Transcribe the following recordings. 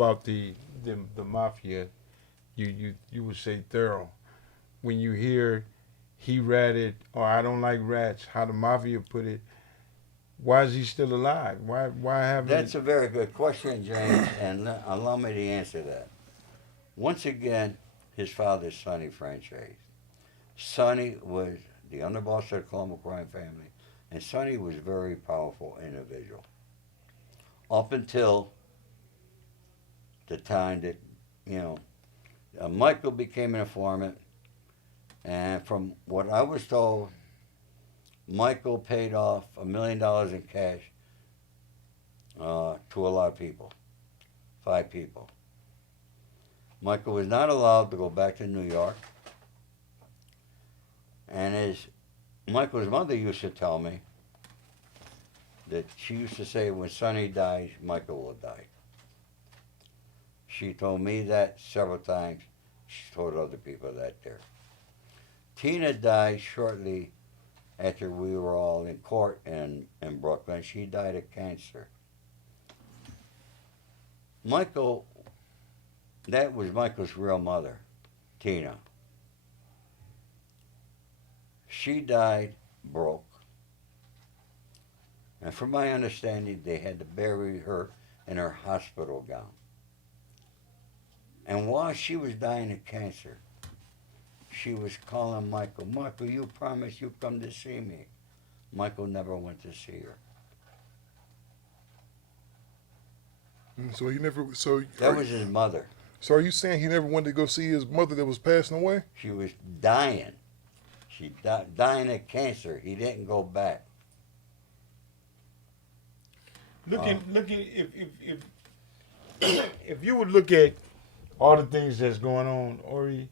about the mafia, you would say thorough. When you hear he ratted or I don't like rats, how the mafia put it, why is he still alive? Why That's haven't a very good question, James, and allow me to answer that. Once again, his father, Sonny Franzese. Sonny was the underboss of the Colombo crime family, and Sonny was a very powerful individual. Up until the time that, you know, Michael became an informant, and from what I was told, Michael paid off $1 million in cash to a lot of people, 5 people. Michael was not allowed to go back to New York, and as Michael's mother used to tell me, that she used to say, when Sonny dies, Michael will die. She told me that several times. She told other people that there. Tina died shortly after we were all in court in Brooklyn. She died of cancer. Michael, that was Michael's real mother, Tina. She died broke. And from my understanding, they had to bury her in her hospital gown. And while she was dying of cancer, she was calling Michael, Michael, you promised you'd come to see me. Michael never went to see her. So he never. So That was his mother. So are you saying he never went to go see his mother that was passing away? She was dying. She dying of cancer. He didn't go back. looking if you would look at all the things that's going on, Ori,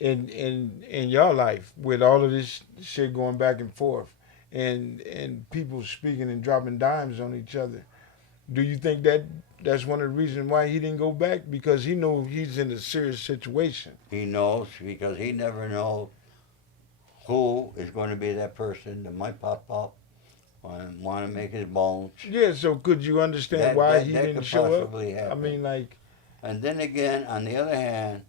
in your life with all of this shit going back and forth, and people speaking and dropping dimes on each other, do you think that that's one of the reasons why he didn't go back? Because he knows he's in a serious situation. He knows because he never knows who is going to be that person that might pop up and want to make his bones. Yeah, so could you understand why he didn't show up? Happen. I mean, like. And then again, on the other hand,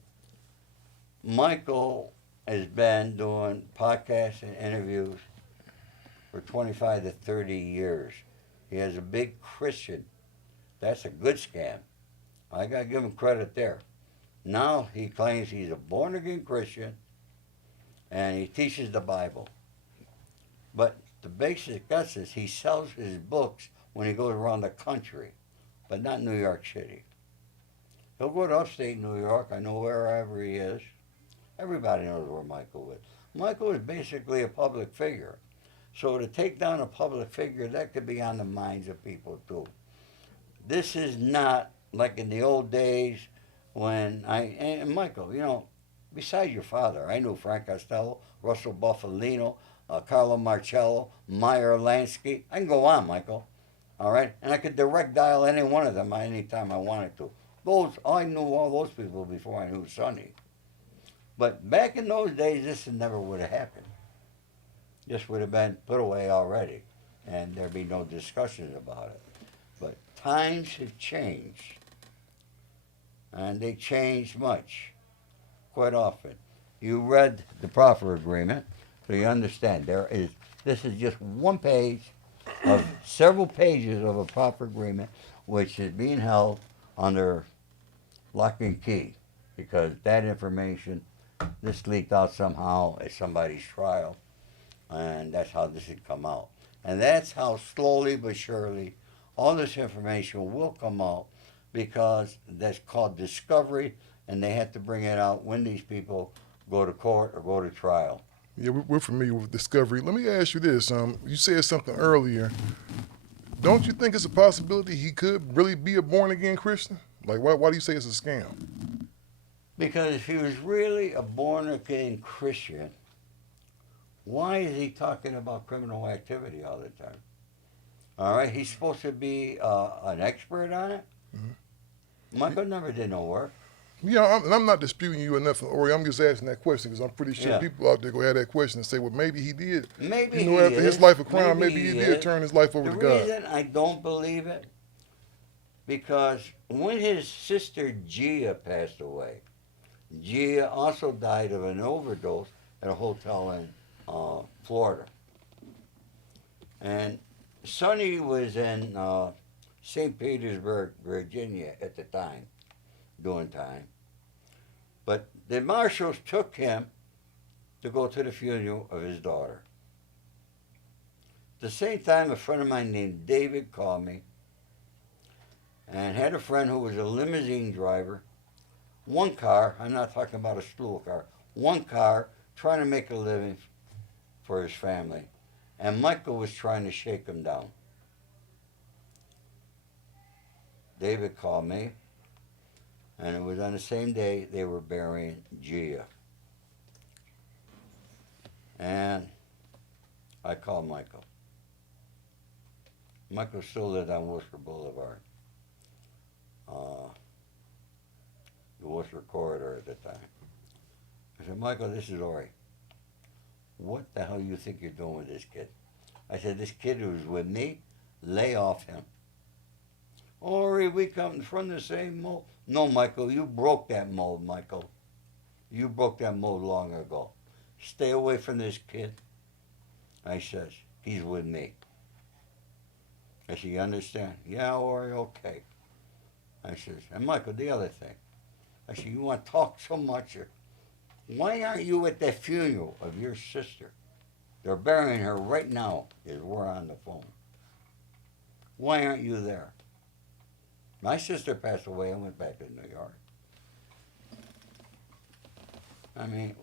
Michael has been doing podcasts and interviews for 25 to 30 years. He has a big Christian. That's a good scam. I got to give him credit there. Now he claims he's a born-again Christian and he teaches the Bible. But the basic guts is he sells his books when he goes around the country, but not New York City. He'll go to upstate New York. I know wherever he is. Everybody knows where Michael is. Michael is basically a public figure. So to take down a public figure, that could be on the minds of people too. This is not like in the old days when and Michael, you know, besides your father, I knew Frank Costello, Russell Buffalino, Carlo Marcello, Meyer Lansky. I can go on, Michael. All right? And I could direct dial any one of them anytime I wanted to. I knew all those people before I knew Sonny. But back in those days, this never would have happened. This would have been put away already, and there'd be no discussions about it. But times have changed, and they changed much, quite often. You read the proffer agreement, so you understand this is just one page of several pages of a proffer agreement, which is being held under lock and key, because that information, this leaked out somehow at somebody's trial, and that's how this had come out. And that's how slowly but surely all this information will come out, because that's called discovery, and they have to bring it out when these people go to court or go to trial. Yeah, we're familiar with discovery. Let me ask you this. You said something earlier. Don't you think it's a possibility he could really be a born-again Christian? Like, why do you say it's a scam? Because if he was really a born-again Christian, why is he talking about criminal activity all the time? All right, he's supposed to be an expert on it. Mm-hmm. Michael never did no work. Yeah, I'm not disputing you or nothing, Ori. I'm just asking that question because I'm pretty sure people out there go have that question and say, well, maybe he did. Maybe after his life of crime, maybe he did turn his life over to God. The reason I don't believe it, because when his sister Gia passed away, Gia also died of an overdose at a hotel in Florida. And Sonny was in St. Petersburg, Virginia at the time, doing time. But the marshals took him to go to the funeral of his daughter. At the same time, a friend of mine named David called me and had a friend who was a limousine driver. One car, I'm not talking about a slew of cars, one car trying to make a living for his family. And Michael was trying to shake him down. David called me, and it was on the same day they were burying Gia. And I called Michael. Michael still lived on Worcester Boulevard, the Worcester corridor at the time. I said, Michael, this is Ori. What the hell you think you're doing with this kid? I said, this kid who's with me, lay off him. Ori, we come from the same mold. No, Michael, you broke that mold, Michael. You broke that mold long ago. Stay away from this kid. I says, he's with me. I said, you understand? Yeah, Ori, okay. I says, and Michael, the other thing. I said, you want to talk so much? Why aren't you at the funeral of your sister? They're burying her right now as we're on the phone. Why aren't you there? My sister passed away. I went back to New York. I mean,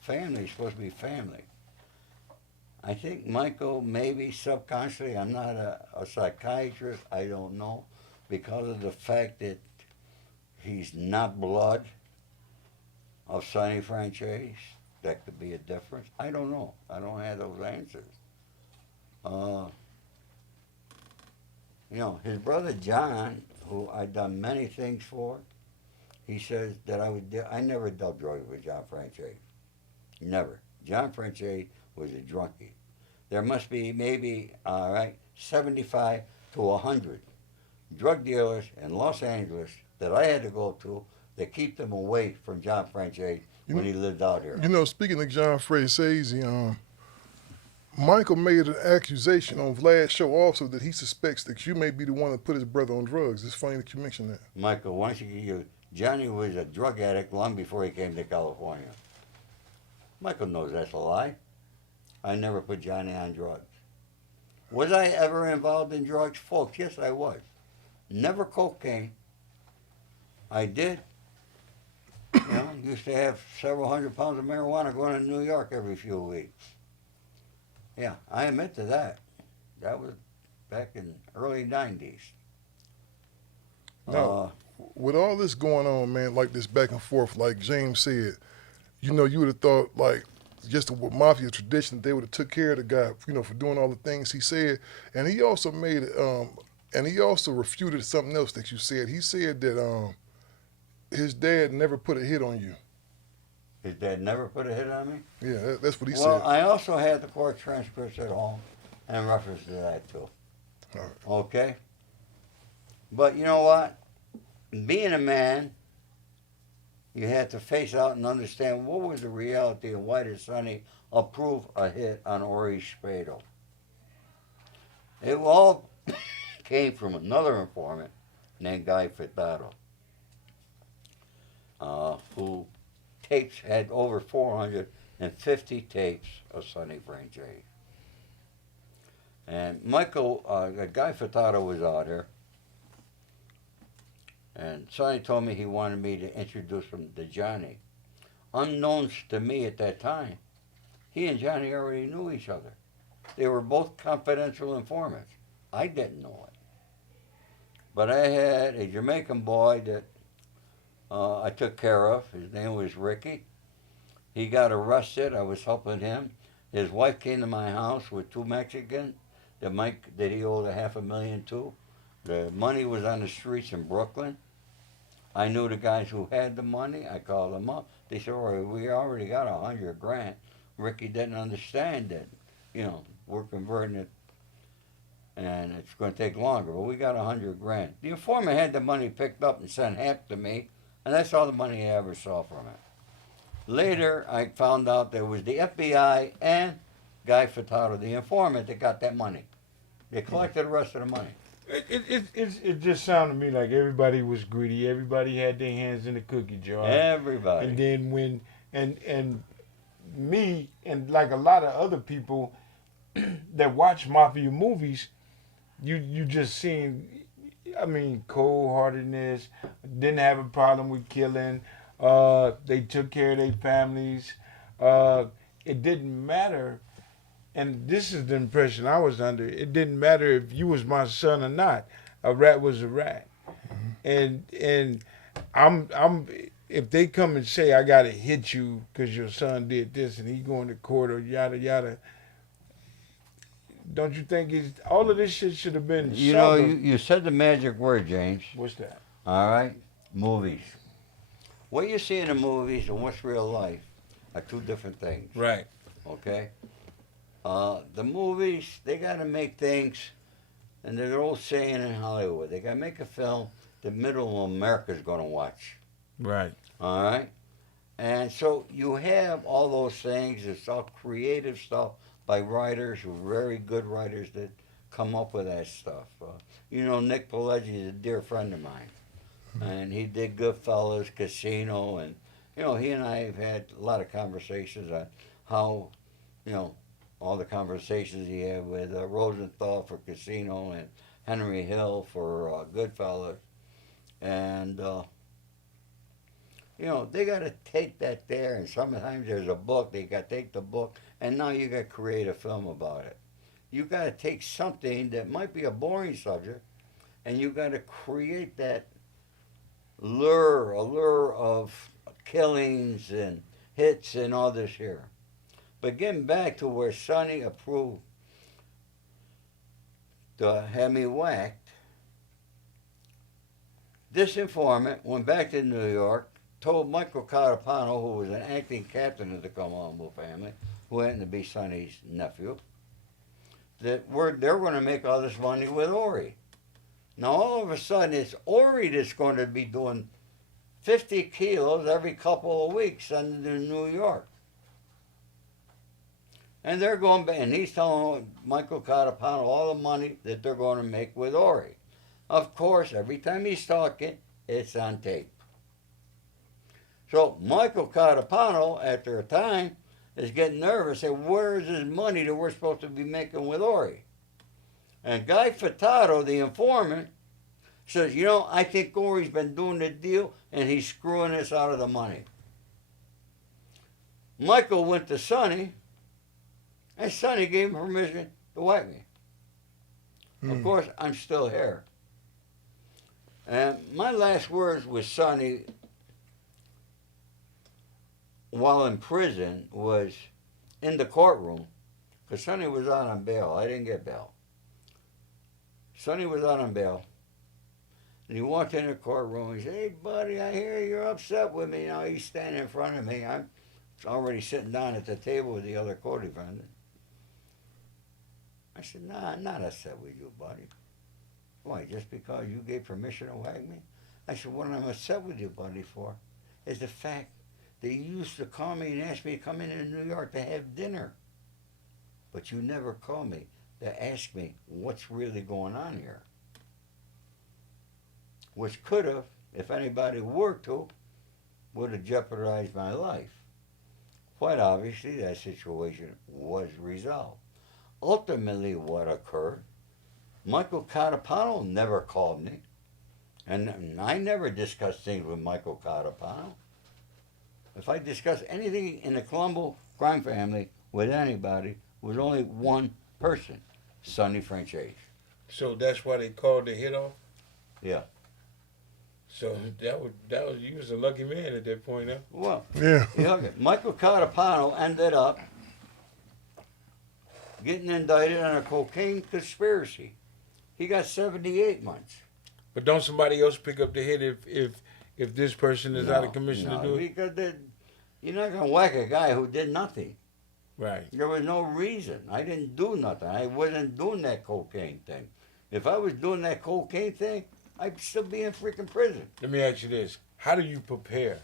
family's supposed to be family. I think Michael, maybe subconsciously, I'm not a psychiatrist, I don't know, because of the fact that he's not blood of Sonny Franzese. That could be a difference. I don't know. I don't have those answers. You know, his brother John, who I've done many things for, he says that I never dealt drugs with John Franzese. Never. John Franzese was a drunkie. There must be maybe, 75 to 100 drug dealers in Los Angeles that I had to go to that keep them away from John Franzese when he lived out here. You know, speaking of John Franzese, Michael made an accusation on Vlad's show also that he suspects that you may be the one that put his brother on drugs. It's funny that you mentioned that. Michael, why don't you Johnny was a drug addict long before he came to California. Michael knows that's a lie. I never put Johnny on drugs. Was I ever involved in drugs? Folks, yes, I was. Never cocaine. I did. You know, used to have several hundred pounds of marijuana going to New York every few weeks. Yeah, I admit to that. That was back in early 90s. Now, with all this going on, man, like this back and forth, like James said, you know, you would have thought, like, just the mafia tradition, they would have took care of the guy, you know, for doing all the things he said. And he also and he also refuted something else that you said. He said that his dad never put a hit on you. His dad never put a hit on me? Yeah, that's what he said. Well, I also had the court transcripts at home and reference to that too. All right. Okay? But you know what? Being a man, you had to face out and understand what was the reality and why did Sonny approve a hit on Ori Spado. It all came from another informant named Guy Furtado, who had over 450 tapes of Sonny Franzese. And Michael, Guy Furtado was out here, and Sonny told me he wanted me to introduce him to Johnny. Unknowns to me at that time, he and Johnny already knew each other. They were both confidential informants. I didn't know it. But I had a Jamaican boy that I took care of. His name was Ricky. He got arrested. I was helping him. His wife came to my house with two Mexicans that he owed $500,000 to. The money was on the streets in Brooklyn. I knew the guys who had the money. I called them up. They said, "Oh, we already got $100 grand." Ricky didn't understand that, you know, we're converting it and it's going to take longer. But we got $100,000. The informant had the money picked up and sent half to me, and that's all the money I ever saw from it. Later, I found out there was the FBI and Guy Furtado, the informant, that got that money. They collected the rest of the money. It just sounded to me like everybody was greedy. Everybody had their hands in the cookie jar. Everybody. And then when and me and like a lot of other people that watch mafia movies, you just seen, I mean, cold-heartedness, didn't have a problem with killing. They took care of their families. It didn't matter, and this is the impression I was under. It didn't matter if you was my son or not. A rat was a rat, and I'm if they come and say I gotta hit you because your son did this and he going to court or yada yada. Don't you think all of this shit should have been? You know, you said the magic word, James. What's that? All right? Movies. What you see in the movies and what's real life are two different things. Right. Okay? The movies, they got to make things, and there's an old saying in Hollywood, they got to make a film that middle America's going to watch. Right. All right? And so you have all those things. It's all creative stuff by writers, very good writers that come up with that stuff. You know, Nick Pileggi is a dear friend of mine. And he did Goodfellas, Casino, and, you know, he and I have had a lot of conversations on how, you know, all the conversations he had with Rosenthal for Casino and Henry Hill for Goodfellas. And, you know, they got to take that there, and sometimes there's a book, they got to take the book, and now you got to create a film about it. You got to take something that might be a boring subject, and you got to create that allure of killings and hits and all this here. But getting back to where Sonny approved to have me whacked, this informant went back to New York, told Michael Carapano, who was an acting captain of the Colombo family, who happened to be Sonny's nephew, that they're going to make all this money with Ori. Now all of a sudden it's Ori that's going to be doing 50 kilos every couple of weeks sending to New York. And they're going back, and he's telling Michael Carapano all the money that they're going to make with Ori. Of course, every time he's talking, it's on tape. So Michael Carapano, after a time, is getting nervous. Say, where's this money that we're supposed to be making with Ori? And Guy Furtado, the informant, says, you know, I think Ori's been doing the deal and he's screwing us out of the money. Michael went to Sonny, and Sonny gave him permission to whack me. Of course, I'm still here. And my last words with Sonny while in prison was in the courtroom, because Sonny was out on bail. I didn't get bail. Sonny was out on bail, and he walked in the courtroom. He said, hey, buddy, I hear you're upset with me. Now he's standing in front of me. I'm already sitting down at the table with the other co-defendant. I said, nah, I'm not upset with you, buddy. Why, just because you gave permission to whack me? I said, what I'm upset with you, buddy, for is the fact that you used to call me and ask me to come into New York to have dinner. But you never called me to ask me what's really going on here. Which could have, if anybody were to, would have jeopardized my life. Quite obviously, that situation was resolved. Ultimately, what occurred, Michael Carapano never called me, and I never discussed things with Michael Carapano. If I discuss anything in the Colombo crime family with anybody, it was only one person, Sonny Franzesi. So that's why they called the hit off? Yeah. So that was you was a lucky man at that point, huh? Well, Yeah. Michael Carapano ended up getting indicted on a cocaine conspiracy. He got 78 months. But don't somebody else pick up the hit if this person is out of commission to do it? Because you're not going to whack a guy who did nothing. Right. There was no reason. I didn't do nothing. I wasn't doing that cocaine thing. If I was doing that cocaine thing, I'd still be in freaking prison. Let me ask you this: how do you prepare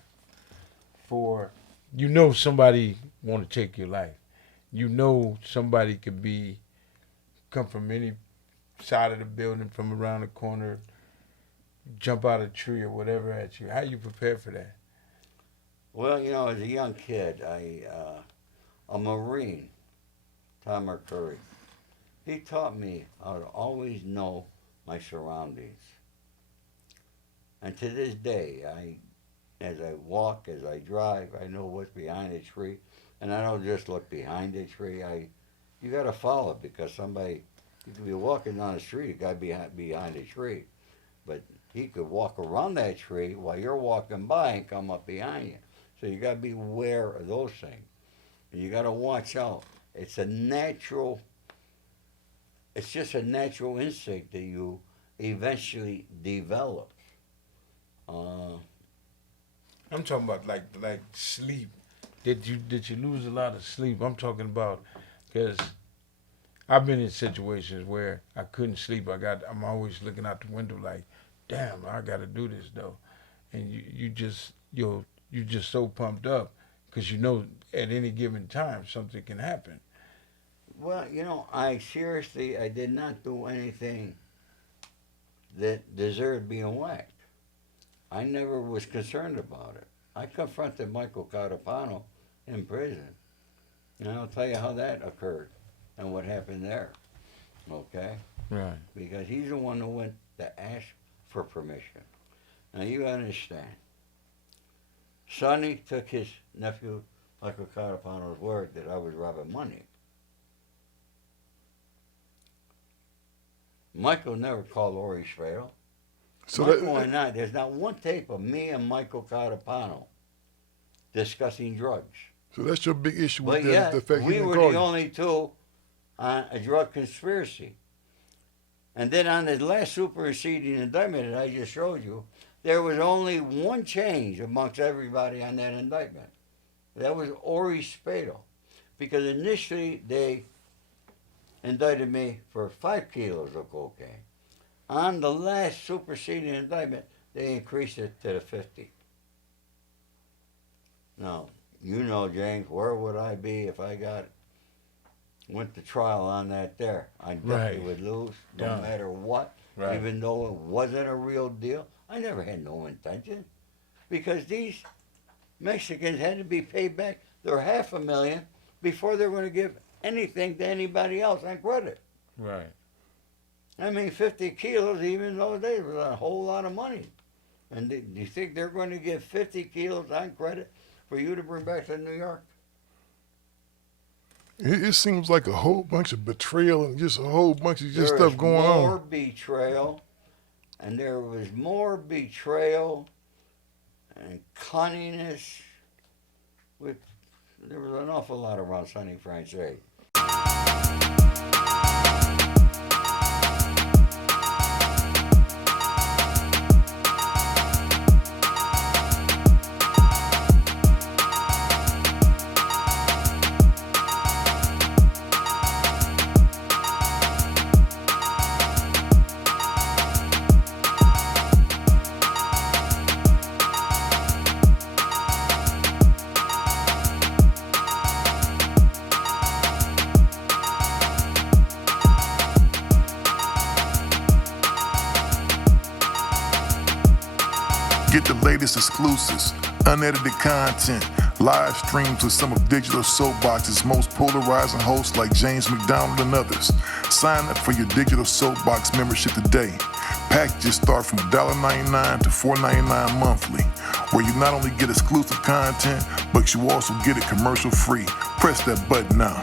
for? You know somebody want to take your life. You know somebody could come from any side of the building, from around the corner, jump out a tree or whatever at you. How you prepare for that? Well, as a young kid, a Marine, Tom Curry, he taught me how to always know my surroundings. And to this day, as I walk, as I drive, I know what's behind a tree. And I don't just look behind a tree. You got to follow, because you could be walking down the street, a guy behind a tree. But he could walk around that tree while you're walking by and come up behind you. So you got to be aware of those things. And you got to watch out. It's just a natural instinct that you eventually develop. I'm talking about like sleep. Did you lose a lot of sleep? I'm talking about, because I've been in situations where I couldn't sleep. I'm always looking out the window like, damn, I got to do this though, and you just so pumped up because at any given time something can happen. Well, I did not do anything that deserved being whacked. I never was concerned about it. I confronted Michael Carapano in prison, and I'll tell you how that occurred and what happened there. Okay? Right. Because he's the one who went to ask for permission. Now you understand. Sonny took his nephew Michael Carapano's word that I was robbing money. Michael never called Ori Spado. So there's not one tape of me and Michael Carapano discussing drugs. So that's your big issue with But yet, the fact he we didn't were call the you. only two on a drug conspiracy. And then on the last superseding indictment that I just showed you, there was only one change amongst everybody on that indictment. That was Ori Spado. Because initially they indicted me for 5 kilos of cocaine. On the last superseding indictment, they increased it to the 50. Now, James, where would I be if I went to trial on that there? I definitely would lose, no matter what, even though it wasn't a real deal. I never had no intention, because these Mexicans had to be paid back their $500,000 before they were going to give anything to anybody else on credit. Right. 50 kilos, even those days, was a whole lot of money. And do you think they're going to give 50 kilos on credit for you to bring back to New York? It seems like a whole bunch of betrayal and just a whole bunch of stuff going on. There was more betrayal, and there was more betrayal and cunningness. There was an awful lot around Sonny Franzesi. Get the latest exclusives, unedited content, live streams with some of Digital Soapbox's most polarizing hosts like James McDonald and others. Sign up for your Digital Soapbox membership today. Packages start from $1.99 to $4.99 monthly, where you not only get exclusive content, but you also get it commercial free. Press that button now.